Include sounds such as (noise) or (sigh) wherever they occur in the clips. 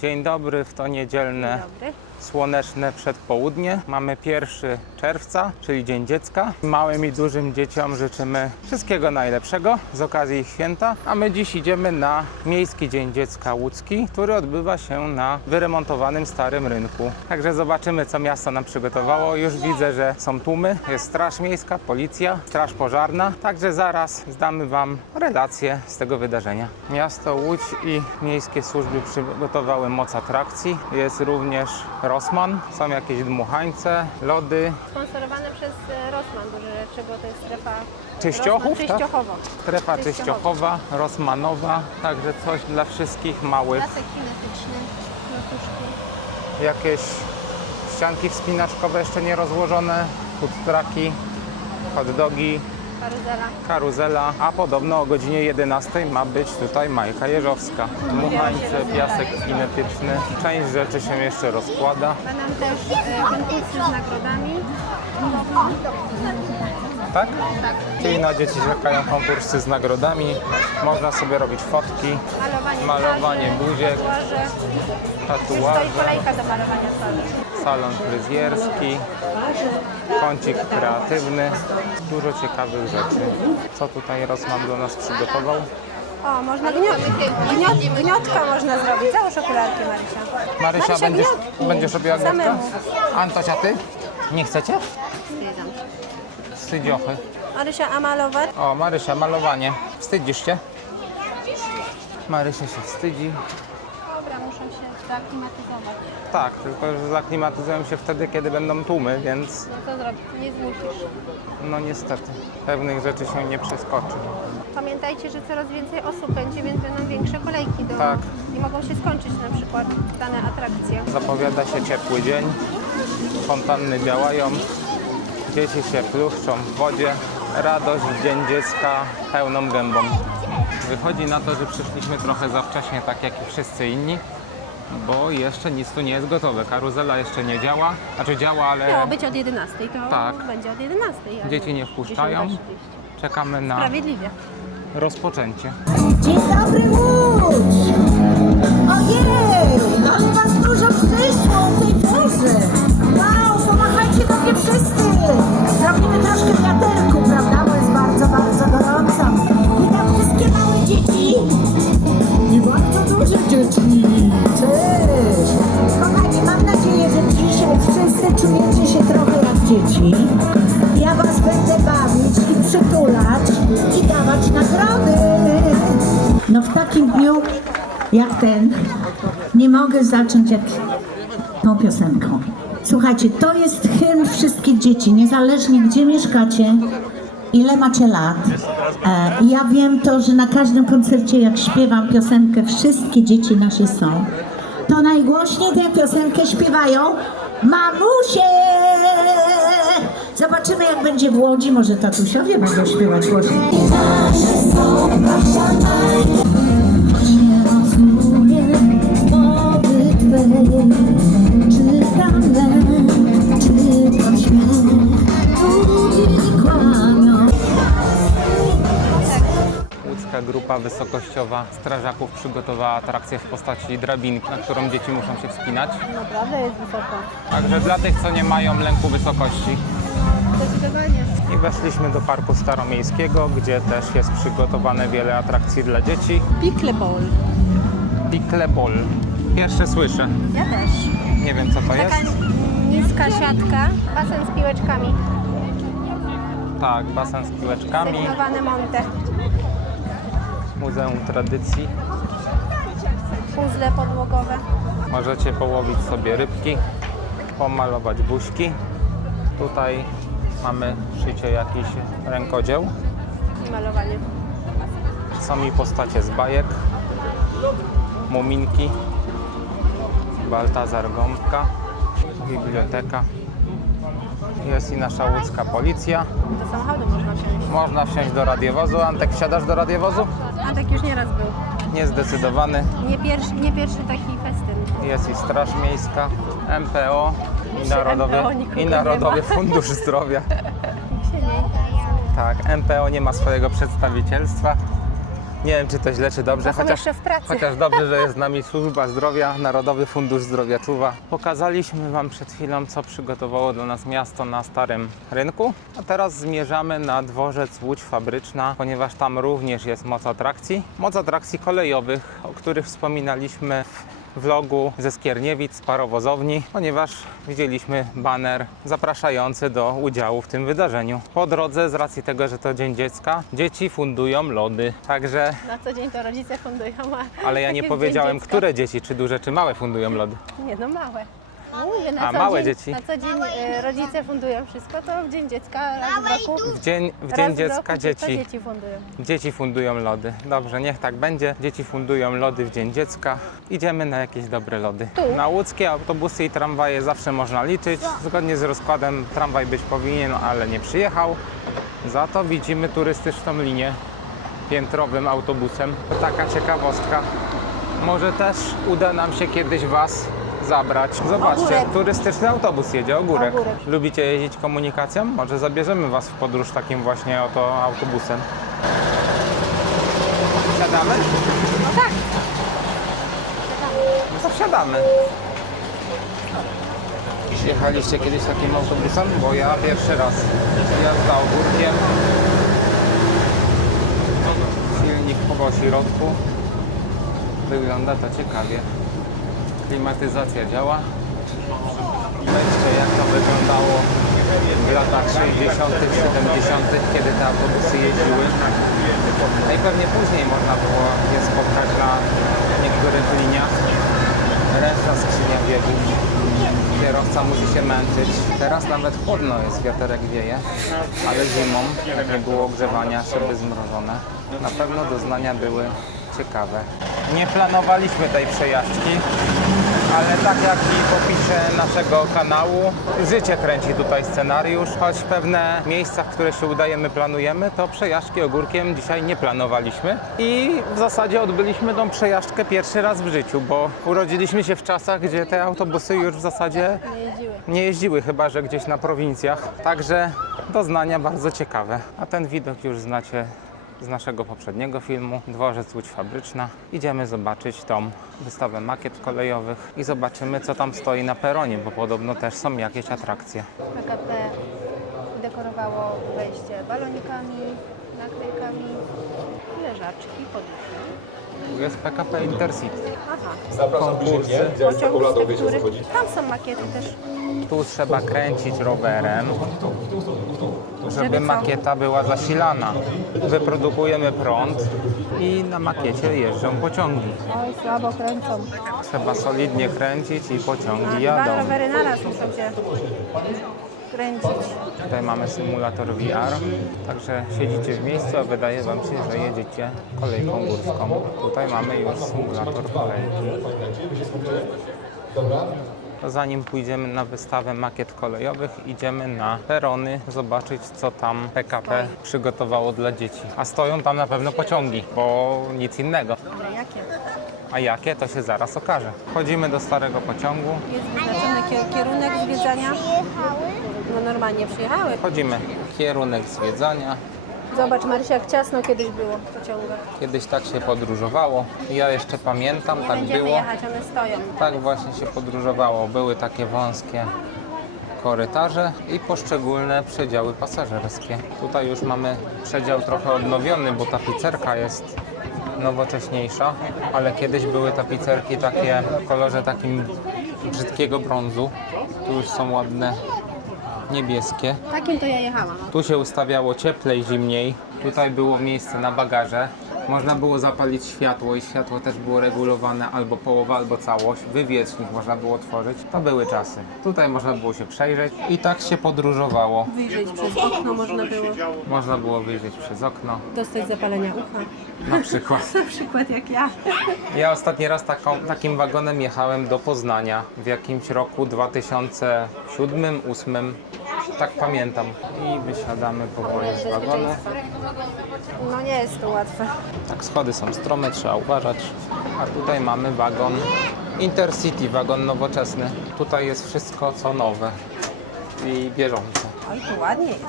Dzień dobry w to niedzielne, Dobry. Słoneczne przedpołudnie. Mamy 1 czerwca, czyli Dzień Dziecka. Małym i dużym dzieciom życzymy wszystkiego najlepszego z okazji ich święta. A my dziś idziemy na Miejski Dzień Dziecka Łódzki, który odbywa się na wyremontowanym Starym Rynku. Także zobaczymy, co miasto nam przygotowało. Już widzę, że są tłumy. Jest Straż Miejska, Policja, Straż Pożarna. Także zaraz zdamy Wam relację z tego wydarzenia. Miasto Łódź i miejskie służby przygotowały moc atrakcji. Jest również Rosman, są jakieś dmuchańce, lody, Sponsorowane przez e, Rosman duże rzeczy, bo to jest strefa Czyściochów, Rosman, tak? Czyściochowo. strefa Czyściochowa. czyściochowa, rosmanowa, także coś dla wszystkich małych. Lasek kinetyczny, notuszki. Jakieś ścianki wspinaczkowe jeszcze nie rozłożone, food trucki, hot dogi, Karuzela. karuzela, a podobno o godzinie 11 ma być tutaj Majka Jeżowska. Dmuchańce, piasek kinetyczny, część rzeczy się jeszcze rozkłada. Będą też e, konkursy z nagrodami. Tak? Czyli na dzieci czekają konkursy z nagrodami, można sobie robić fotki, Malowanie, Malowanie twarzy, buziek, tatuaże. Już stoi tatuaże, kolejka do malowania twarzy. salon fryzjerski, kącik kreatywny, dużo ciekawych rzeczy. Co tutaj Rosman dla nas przygotował? O, można gniot, gniot, gniotka można zrobić. Załóż okularki, Marysia. Marysia, będziesz, gniotki. będziesz robiła gniatka? Samemu. Antosia, ty? Nie chcecie? Wstydziochy. Marysia, a malować? O, Marysia, malowanie. Wstydzisz się? Marysia się wstydzi. Dobra, muszę się zaaklimatyzować. Tak, tylko że zaklimatyzują się wtedy, kiedy będą tłumy, więc No co zrobić? Nie zmusisz. no niestety pewnych rzeczy się nie przeskoczy. Pamiętajcie, że coraz więcej osób będzie, więc będą większe kolejki do... Tak. I mogą się skończyć na przykład dane atrakcje. Zapowiada się ciepły dzień, fontanny działają, dzieci się pluszczą w wodzie, radość w Dzień Dziecka pełną gębą. Wychodzi na to, że przyszliśmy trochę za wcześnie, tak jak i wszyscy inni, bo jeszcze nic tu nie jest gotowe. Karuzela jeszcze nie działa, znaczy działa, ale Miało być od 11, to Tak. będzie od 11. a Dzieci nie wpuszczają. 10:30. czekamy na Sprawiedliwie. rozpoczęcie. Dzień dobry Łódź! Ojej, ale was dużo w takim dniu jak ten nie mogę zacząć jak tą piosenką. Słuchajcie, to jest hymn wszystkich dzieci, niezależnie gdzie mieszkacie, ile macie lat. E, ja wiem to, że na każdym koncercie jak śpiewam piosenkę Wszystkie dzieci nasze są, to najgłośniej tę piosenkę śpiewają mamusie. Zobaczymy jak będzie w Łodzi, może tatusiowie będą śpiewać głośniej. Łódzka grupa wysokościowa strażaków przygotowała atrakcję w postaci drabinki, na którą dzieci muszą się wspinać. Naprawdę jest wysoko. Także dla tych, co nie mają lęku wysokości. Zdecydowanie. I weszliśmy do Parku Staromiejskiego, gdzie też jest przygotowane wiele atrakcji dla dzieci. Pickleball. Pickleball. Pierwsze słyszę. Ja też. Nie wiem, co to jest. Niska siatka, basen z piłeczkami. Tak, basen z piłeczkami, Sygnowane monte. Muzeum Tradycji. Puzzle podłogowe. Możecie połowić sobie rybki, pomalować buźki. Tutaj mamy szycie jakiś rękodzieł. I malowanie. Są i postacie z bajek, muminki, Baltazar Gąbka, biblioteka. Jest i nasza łódzka policja. Do samochodu można wsiąść. Można wsiąść do radiowozu. Antek, wsiadasz do radiowozu? A tak już nieraz był. Niezdecydowany. Nie pierwszy, nie pierwszy taki festyn. Jest i Straż Miejska, MPO i Narodowy, MPO i Narodowy. Fundusz Zdrowia. (laughs) Tak, MPO nie ma swojego przedstawicielstwa. Nie wiem, czy to źle, czy dobrze. Jeszcze w pracy. chociaż dobrze, że jest z nami Służba Zdrowia, Narodowy Fundusz Zdrowia czuwa. Pokazaliśmy Wam przed chwilą, co przygotowało dla nas miasto na Starym Rynku. A teraz zmierzamy na dworzec Łódź Fabryczna, ponieważ tam również jest moc atrakcji. Moc atrakcji kolejowych, o których wspominaliśmy w vlogu ze Skierniewic, parowozowni, ponieważ widzieliśmy baner zapraszający do udziału w tym wydarzeniu. Po drodze, z racji tego, że to Dzień Dziecka, dzieci fundują lody. Także, Na co dzień to rodzice fundują, a ale ja nie jak powiedziałem, które dzieci, czy duże, czy małe fundują lody. Nie no, małe. Mówię, na A, co małe dzień, dzieci? Na co dzień e, rodzice fundują wszystko, to w dzień dziecka raz w roku. W dzień, w raz dzień w Dziecka dzieci, dzieci fundują. dzieci fundują lody. Dobrze, niech tak będzie. Dzieci fundują lody w Dzień Dziecka. Idziemy na jakieś dobre lody. Tu? Na łódzkie autobusy i tramwaje zawsze można liczyć. Zgodnie z rozkładem tramwaj być powinien, ale nie przyjechał. Za to widzimy turystyczną linię piętrowym autobusem. To taka ciekawostka. Może też uda nam się kiedyś Was zabrać. Zobaczcie, Ogórek. turystyczny autobus jedzie, ogórek. Ogórek. Lubicie jeździć komunikacją? Może zabierzemy Was w podróż takim właśnie oto autobusem. Siadamy? No tak. No to wsiadamy. Jechaliście kiedyś takim autobusem? Bo ja pierwszy raz. Jazda ogórkiem. Silnik po środku. Wygląda to ciekawie. Klimatyzacja działa. Weźcie jak to wyglądało w latach 60., 70., kiedy te autobusy jeździły. No i pewnie później można było je spotkać na niektórych liniach. Ręczna skrzynia biegów. Kierowca musi się męczyć. Teraz nawet chłodno jest, wiaterek wieje, ale zimą, jak nie było ogrzewania, szyby zmrożone. Na pewno doznania były ciekawe. Nie planowaliśmy tej przejażdżki, ale tak jak i w opisie naszego kanału, życie kręci tutaj scenariusz, choć pewne miejsca, w które się udajemy, planujemy, to przejażdżki ogórkiem dzisiaj nie planowaliśmy i w zasadzie odbyliśmy tą przejażdżkę pierwszy raz w życiu, bo urodziliśmy się w czasach, gdzie te autobusy już w zasadzie Nie jeździły. nie jeździły, chyba że gdzieś na prowincjach. Także doznania bardzo ciekawe. A ten widok już znacie z naszego poprzedniego filmu, Dworzec Łódź Fabryczna. Idziemy zobaczyć tą wystawę makiet kolejowych i zobaczymy, co tam stoi na peronie, bo podobno też są jakieś atrakcje. PKP dekorowało wejście balonikami, naklejkami, leżaczki, poduszki. Tu jest PKP Intercity. Aha, Zapraszam wiecie o co tektury. chodzi. Tam są makiety też. Tu trzeba kręcić rowerem, żeby makieta była zasilana. Wyprodukujemy prąd i na makiecie jeżdżą pociągi. Oj, słabo kręcą. Trzeba solidnie kręcić i A, pociągi dwa jadą. rowery naraz muszą się kręcić. Tutaj mamy symulator VR, także siedzicie w miejscu, a wydaje Wam się, że jedziecie kolejką górską. Tutaj mamy już symulator kolejki. To zanim pójdziemy na wystawę makiet kolejowych, idziemy na perony zobaczyć, co tam PKP przygotowało dla dzieci. A stoją tam na pewno pociągi, bo nic innego. Ale jakie? A jakie, to się zaraz okaże. Wchodzimy do starego pociągu, Jest wyznaczony kier- kierunek zwiedzania. Przyjechały. wchodzimy. Kierunek zwiedzania. Zobacz Marysia, jak ciasno kiedyś było w pociągach. Kiedyś tak się podróżowało. Ja jeszcze pamiętam, Nie tak będziemy było. jechać, one stoją. Tak właśnie się podróżowało. Były takie wąskie korytarze i poszczególne przedziały pasażerskie. Tutaj już mamy przedział trochę odnowiony, bo tapicerka jest nowocześniejsza, ale kiedyś były tapicerki takie w kolorze takim brzydkiego brązu. Tu już są ładne niebieskie. Takim to ja jechałam. Tu się ustawiało cieplej, zimniej. Tutaj było miejsce na bagaże. Można było zapalić światło i światło też było regulowane albo połowa, albo całość. Wywiecznik można było tworzyć. To były czasy. Tutaj można było się przejrzeć i tak się podróżowało. Wyjrzeć przez okno można było. Można było wyjrzeć przez okno, Dostać zapalenia ucha. na przykład. (laughs) Na przykład jak ja. Ja ostatni raz taką, takim wagonem jechałem do Poznania w jakimś roku 2007-2008. Tak pamiętam. I wysiadamy powoli z wagonu. No nie jest to łatwe. Tak, schody są strome, trzeba uważać. A tutaj mamy wagon Intercity, wagon nowoczesny. Tutaj jest wszystko co nowe i bieżące. Oj, tu ładnie jest.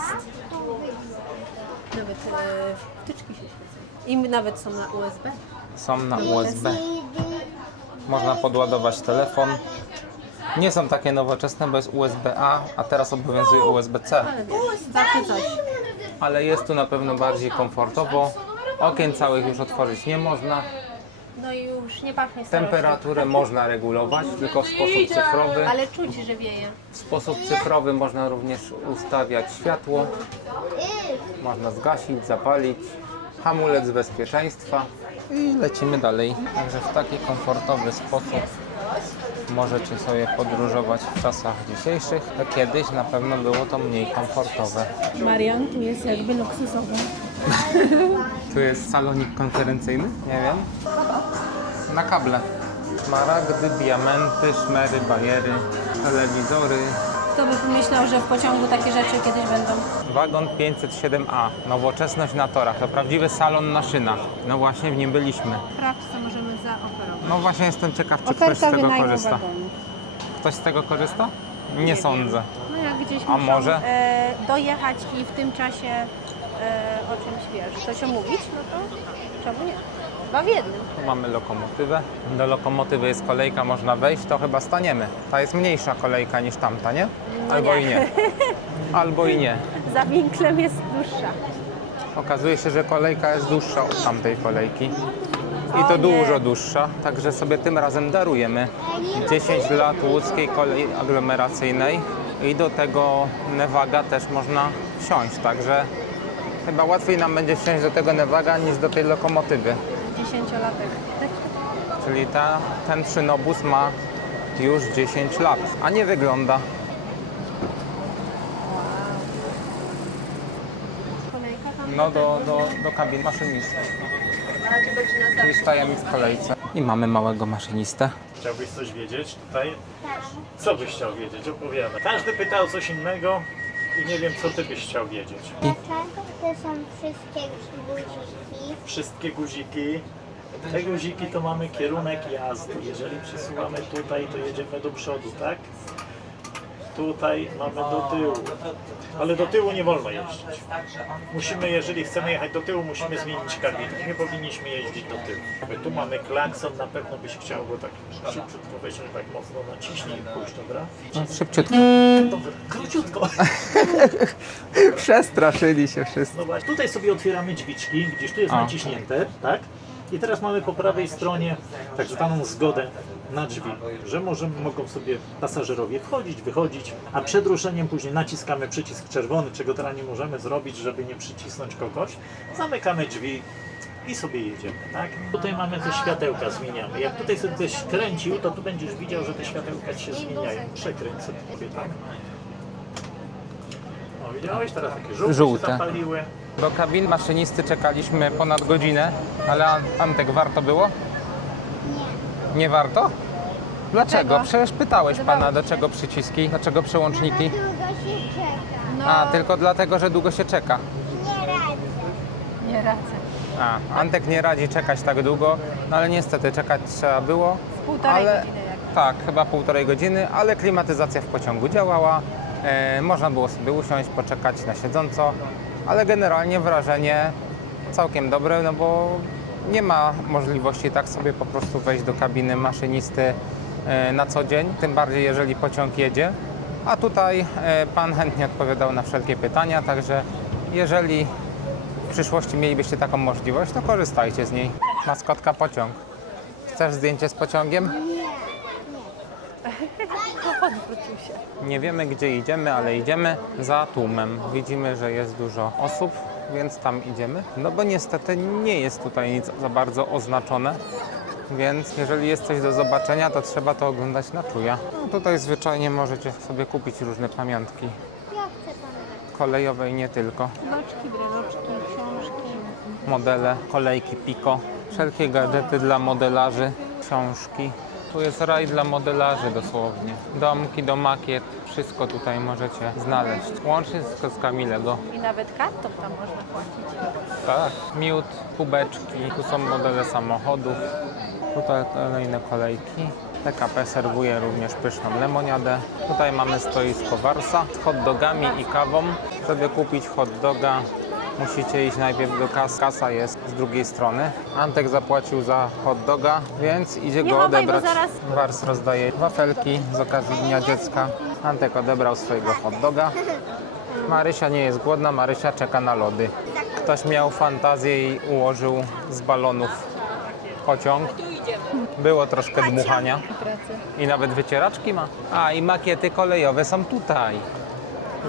Nawet e, wtyczki się świecą. I nawet są na USB. Są na USB. Można podładować telefon. Nie są takie nowoczesne, bo jest USB-A, a teraz obowiązuje USB-C. Ale wiesz, zawsze coś. Ale jest tu na pewno bardziej komfortowo. Okien całych już otworzyć nie można. No i już nie pachnie starością. Temperaturę można regulować, tylko w sposób cyfrowy. Ale czuć, że wieje. W sposób cyfrowy można również ustawiać światło. Można zgasić, zapalić. Hamulec bezpieczeństwa. I lecimy dalej. Także w taki komfortowy sposób możecie sobie podróżować w czasach dzisiejszych. A kiedyś na pewno było to mniej komfortowe. Marian tu jest jakby luksusowy. (laughs) Tu jest salonik konferencyjny? Nie wiem. Na kable. Szmaragdy, diamenty, szmery, bajery, telewizory. Kto by pomyślał, że w pociągu takie rzeczy kiedyś będą? Wagon 507A. Nowoczesność na torach. To prawdziwy salon na szynach. No właśnie w nim byliśmy. No właśnie jestem ciekaw, czy ktoś z tego korzysta. Ktoś z tego korzysta? Nie, sądzę. No jak gdzieś A muszą może? E, dojechać i w tym czasie e, o czymś wiesz, coś omówić, no to czemu nie? Dwa w jednym. Tu mamy lokomotywę. Do lokomotywy jest kolejka, można wejść, to chyba staniemy. Ta jest mniejsza kolejka niż tamta, nie? Albo nie. i (laughs) nie. Albo i nie. Za winklem jest dłuższa. Okazuje się, że kolejka jest dłuższa od tamtej kolejki. I to dużo dłuższa, także sobie tym razem darujemy 10 lat łódzkiej kolei aglomeracyjnej i do tego Nevaga też można wsiąść, także chyba łatwiej nam będzie wsiąść do tego Nevaga niż do tej lokomotywy. Dziesięciolatek. Czyli ta, ten szynobus ma już 10 lat, a nie wygląda. No do, do, do kabin maszynisty. Czyli stajemy w kolejce. I mamy małego maszynistę. Chciałbyś coś wiedzieć tutaj? Co byś chciał wiedzieć? Opowiadaj. Każdy pyta o coś innego i nie wiem, co ty byś chciał wiedzieć. Dlaczego to są wszystkie guziki? Wszystkie guziki. Te guziki to mamy kierunek jazdy. Jeżeli przesuwamy tutaj, to jedziemy do przodu, tak? Tutaj mamy do tyłu. Ale do tyłu nie wolno jeździć. Musimy, jeżeli chcemy jechać do tyłu, musimy zmienić kabinę. Nie powinniśmy jeździć do tyłu. Tu mamy klakson, na pewno byś chciał go tak szybciutko weźmie, tak mocno naciśnij i pójść, dobra? Szybciutko. Dobra, króciutko. (laughs) Przestraszyli się wszyscy. No właśnie, tutaj sobie otwieramy drzwiczki, gdzieś tu jest naciśnięte, tak? I teraz mamy po prawej stronie tak zwaną zgodę na drzwi, że możemy, mogą sobie pasażerowie wchodzić, wychodzić, a przed ruszeniem później naciskamy przycisk czerwony, czego teraz nie możemy zrobić, żeby nie przycisnąć kogoś. Zamykamy drzwi i sobie jedziemy, tak? Tutaj mamy te światełka, zmieniamy. Jak tutaj sobie byś kręcił, to tu będziesz widział, że te światełka ci się zmieniają. Przekręć sobie tak. O, widziałeś? Teraz takie żółte, Żółte. się zapaliły. Do kabin maszynisty czekaliśmy ponad godzinę, ale An- Antek warto było? Nie. Warto? Dlaczego? Dlaczego? Przecież pytałeś pana, do czego przyciski, dlaczego przełączniki. Długo się czeka. No, A, tylko dlatego, że długo się czeka. Nie radzę. nie radzę. A, Antek nie radzi czekać tak długo, no ale niestety czekać trzeba było. Półtorej ale, godziny jak. Tak, chyba półtorej godziny, ale klimatyzacja w pociągu działała. E, można było sobie usiąść, poczekać na siedząco, ale generalnie wrażenie całkiem dobre, no bo nie ma możliwości tak sobie po prostu wejść do kabiny maszynisty e, na co dzień, tym bardziej jeżeli pociąg jedzie. A tutaj e, pan chętnie odpowiadał na wszelkie pytania, także jeżeli w przyszłości mielibyście taką możliwość, to korzystajcie z niej. Maskotka pociąg. Chcesz zdjęcie z pociągiem? Odwrócił się. Nie wiemy gdzie idziemy, ale idziemy za tłumem. Widzimy, że jest dużo osób, więc tam idziemy. No bo niestety nie jest tutaj nic za bardzo oznaczone. Więc jeżeli jest coś do zobaczenia, to trzeba to oglądać na czuja. No tutaj zwyczajnie możecie sobie kupić różne pamiątki Ja chcę kolejowe i nie tylko. Boczki, breloczki, książki. modele, kolejki Pico, wszelkie gadżety dla modelarzy, książki. Tu jest raj dla modelarzy dosłownie. Domki do makiet, wszystko tutaj możecie znaleźć. Łącznie z kioskami Lego. I nawet kartą tam można płacić. Tak, miód, kubeczki, tu są modele samochodów. Tutaj kolejne kolejki. PKP serwuje również pyszną lemoniadę. Tutaj mamy stoisko Warsa z hot dogami i kawą. Żeby kupić hot doga Musicie iść najpierw do kas. Kasa jest z drugiej strony. Antek zapłacił za hot doga, więc idzie Nie go chowaj go odebrać. zaraz. Wars rozdaje wafelki z okazji Dnia Dziecka. Antek odebrał swojego hot doga. Marysia nie jest głodna, Marysia czeka na lody. Ktoś miał fantazję i ułożył z balonów pociąg. Było troszkę dmuchania. I nawet wycieraczki ma. A i makiety kolejowe są tutaj,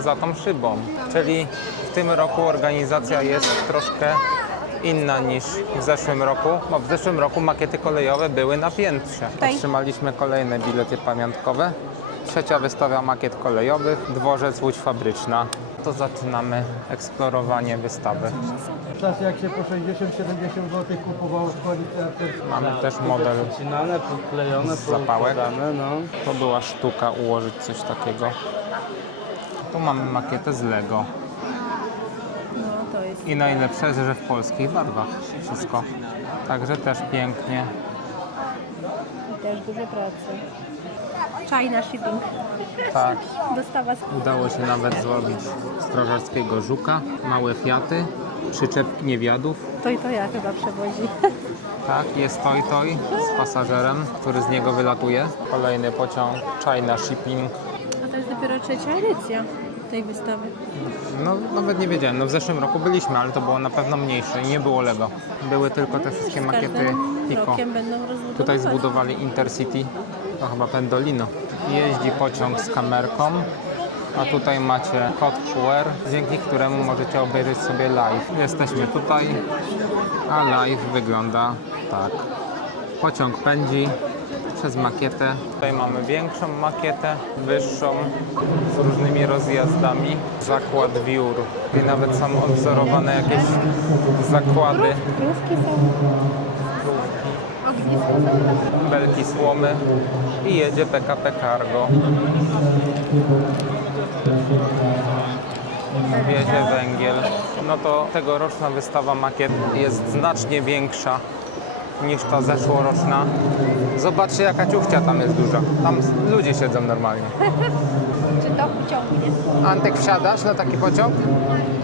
za tą szybą. Czyli w tym roku organizacja jest troszkę inna niż w zeszłym roku, bo w zeszłym roku makiety kolejowe były na piętrze. Otrzymaliśmy kolejne bilety pamiątkowe. Trzecia wystawa makiet kolejowych, dworzec Łódź Fabryczna. To zaczynamy eksplorowanie wystawy. Czas jak się po 60-70 zł kupowało w artystycznej. Mamy też model Wycinane, podklejone, Zapałek. poukładane, no. To była sztuka ułożyć coś takiego. Tu mamy makietę z Lego. No to jest I najlepsze, że w polskich barwach wszystko. Także też pięknie. też dużo pracy. China shipping. Tak, Dostawa z udało się nawet zrobić strażackiego żuka, małe fiaty, przyczepki niewiadów. to i to ja chyba przewozi. (laughs) Tak, jest toj toj z pasażerem, który z niego wylatuje. Kolejny pociąg China Shipping. Dopiero trzecia edycja tej wystawy. No nawet nie wiedziałem, no w zeszłym roku byliśmy, ale to było na pewno mniejsze i nie było Lego. Były tylko te wszystkie Z makiety każdym Pico. rokiem będą rozbudowywać. Tutaj zbudowali Intercity, to chyba Pendolino. Jeździ pociąg z kamerką, a tutaj macie kod QR, dzięki któremu możecie obejrzeć sobie live. Jesteśmy tutaj, a live wygląda tak. Pociąg pędzi przez makietę. Tutaj mamy większą makietę, wyższą, z różnymi rozjazdami. Zakład wiór. I nawet są odwzorowane jakieś zakłady. Krówki są. Ognisko. belki słomy i jedzie PKP Cargo. Wiezie węgiel. No to tegoroczna wystawa makiet jest znacznie większa niż ta zeszłoroczna. Zobaczcie jaka ciuchcia tam jest duża. Tam ludzie siedzą normalnie. (laughs) Czy to ciągnie? Antek wsiadasz na taki pociąg?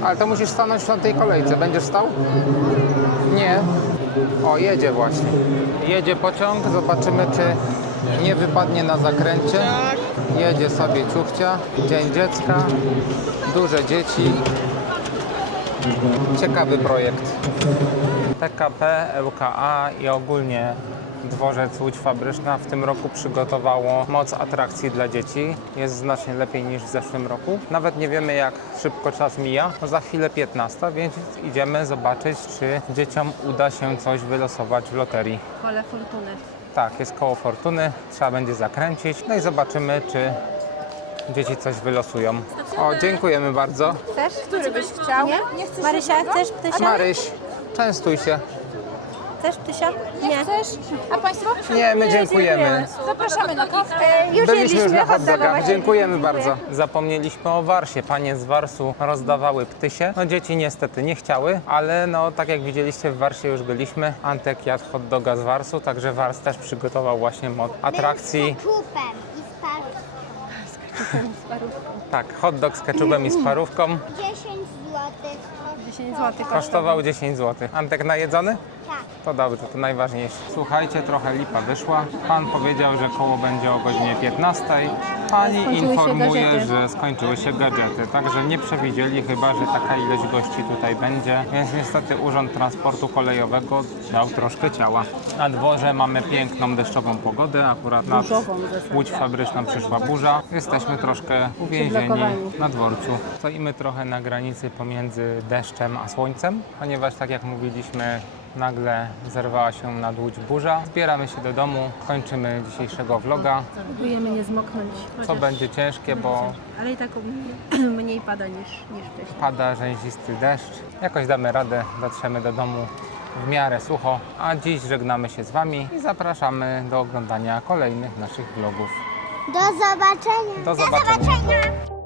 Ale to musisz stanąć w tamtej kolejce. Będziesz stał? Nie. O, jedzie właśnie. Jedzie pociąg, zobaczymy czy nie wypadnie na zakręcie. Jedzie sobie ciuchcia. Dzień dziecka. Duże dzieci. Ciekawy projekt. PKP, LKA i ogólnie dworzec Łódź Fabryczna w tym roku przygotowało moc atrakcji dla dzieci. Jest znacznie lepiej niż w zeszłym roku. Nawet nie wiemy jak szybko czas mija. No za chwilę 15, więc idziemy zobaczyć, czy dzieciom uda się coś wylosować w loterii. Kole fortuny. Tak, jest koło fortuny, trzeba będzie zakręcić. No i zobaczymy, czy dzieci coś wylosują. O, dziękujemy bardzo. Chcesz? Który byś chciał? Nie? Marysia, chcesz ptysia? Maryś, częstuj się. Chcesz ptysia? Nie. Chcesz? A Państwo? Nie, my dziękujemy. Zapraszamy na kawkę. Już Byliśmy jedliśmy już na hot dogach. Dziękujemy bardzo. Zapomnieliśmy o Warsie. Panie z Warsu rozdawały ptysie. No dzieci niestety nie chciały, ale no tak jak widzieliście w Warsie już byliśmy. Antek jadł hot doga z Warsu, także Wars też przygotował właśnie mod atrakcji. Z z. Tak, hot dog z keczupem i z parówką. 10 złotych. 10 zł Kosztował 10 zł. Antek najedzony? Tak. To dobrze, to najważniejsze. Słuchajcie, trochę lipa wyszła. Pan powiedział, że koło będzie o godzinie 15. Pani Skończyły się informuje, gadżety. że skończyły się gadżety, także nie przewidzieli chyba, że taka ilość gości tutaj będzie, więc niestety Urząd Transportu Kolejowego dał troszkę ciała. Na dworze mamy piękną deszczową pogodę, akurat nad Burzową w zasadzie. Łódź Fabryczna przyszła burza. Jesteśmy troszkę uwięzieni Przyblokowani. na dworcu. Stoimy trochę na granicy pomiędzy deszczem a słońcem, ponieważ tak jak mówiliśmy, nagle zerwała się nad Łódź burza. Zbieramy się do domu, kończymy dzisiejszego vloga, Próbujemy nie zmoknąć. co chociaż- będzie ciężkie, bo Ale i tak mniej, (clears throat) mniej pada niż, niż wcześniej. pada rzęzisty deszcz. Jakoś damy radę, dotrzemy do domu w miarę sucho, a dziś żegnamy się z Wami i zapraszamy do oglądania kolejnych naszych vlogów. Do zobaczenia. Do zobaczenia. zobaczenia.